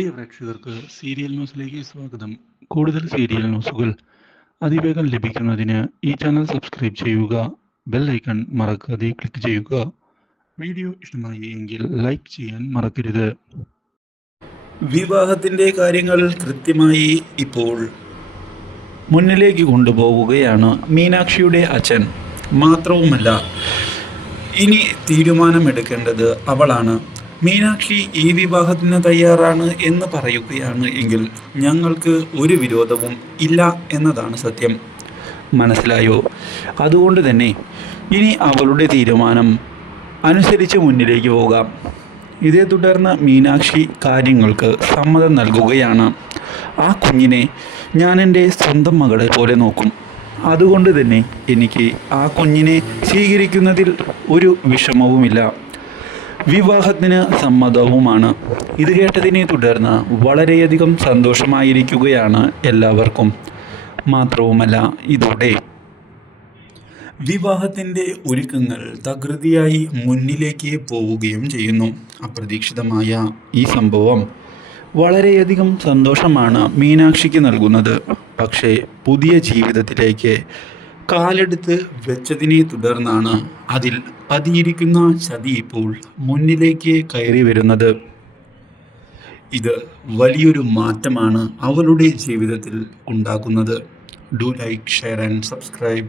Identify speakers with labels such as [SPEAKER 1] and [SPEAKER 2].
[SPEAKER 1] പ്രിയ പ്രേക്ഷകർക്ക് സീരിയൽ ന്യൂസിലേക്ക് സ്വാഗതം. കൂടുതൽ സീരിയൽ ന്യൂസുകൾ അതിവേഗം ലഭിക്കുന്നതിന് ഈ ചാനൽ സബ്സ്ക്രൈബ് ചെയ്യുക ബെൽ ഐക്കൺ മറക്കാതെ ക്ലിക്ക് ചെയ്യുക. വീഡിയോ ഇഷ്ടമായി എങ്കിൽ ലൈക്ക് ചെയ്യാൻ മറക്കരുത്.
[SPEAKER 2] വിവാഹത്തിന്റെ കാര്യങ്ങൾ കൃത്യമായി ഇപ്പോൾ മുന്നിലേക്ക് കൊണ്ടുപോവുകയാണ് മീനാക്ഷിയുടെ അച്ഛൻ. മാത്രവുമല്ല ഇനി തീരുമാനമെടുക്കേണ്ടത് അവളാണ്. മീനാക്ഷി ഈ വിവാഹത്തിന് തയ്യാറാണ് എന്ന് പറയുകയാണ് എങ്കിൽ ഞങ്ങൾക്ക് ഒരു വിരോധവും ഇല്ല എന്നതാണ് സത്യം. മനസ്സിലായോ? അതുകൊണ്ട് തന്നെ ഇനി അവളുടെ തീരുമാനം അനുസരിച്ച് മുന്നിലേക്ക് പോകാം. ഇതേ തുടർന്ന് മീനാക്ഷി കാര്യങ്ങൾക്ക് സമ്മതം നൽകുകയാണ്. ആ കുഞ്ഞിനെ ഞാൻ എന്റെ സ്വന്തം മകളെ പോലെ നോക്കും. അതുകൊണ്ട് തന്നെ എനിക്ക് ആ കുഞ്ഞിനെ സ്വീകരിക്കുന്നതിൽ ഒരു വിഷമവുമില്ല. വിവാഹത്തിന് സമ്മതവുമാണ്. ഇത് കേട്ടതിനെ തുടർന്ന് വളരെയധികം സന്തോഷമായിരിക്കുകയാണ് എല്ലാവർക്കും. മാത്രവുമല്ല ഇതോടെ. വിവാഹത്തിന്റെ ഒരുക്കങ്ങൾ തകൃതിയായി മുന്നിലേക്ക് പോവുകയും ചെയ്യുന്നു. അപ്രതീക്ഷിതമായ ഈ സംഭവം വളരെയധികം സന്തോഷമാണ് മീനാക്ഷിക്ക് നൽകുന്നത്. പക്ഷേ പുതിയ ജീവിതത്തിലേക്ക് കാലെടുത്ത് വെച്ചതിനെ തുടർന്നാണ് അതിൽ പതിയിരിക്കുന്ന ചതി ഇപ്പോൾ മുന്നിലേക്ക് കയറി വരുന്നത്. ഇത് വലിയൊരു മാറ്റമാണ് അവളുടെ ജീവിതത്തിൽ ഉണ്ടാക്കുന്നത്. Do like share and subscribe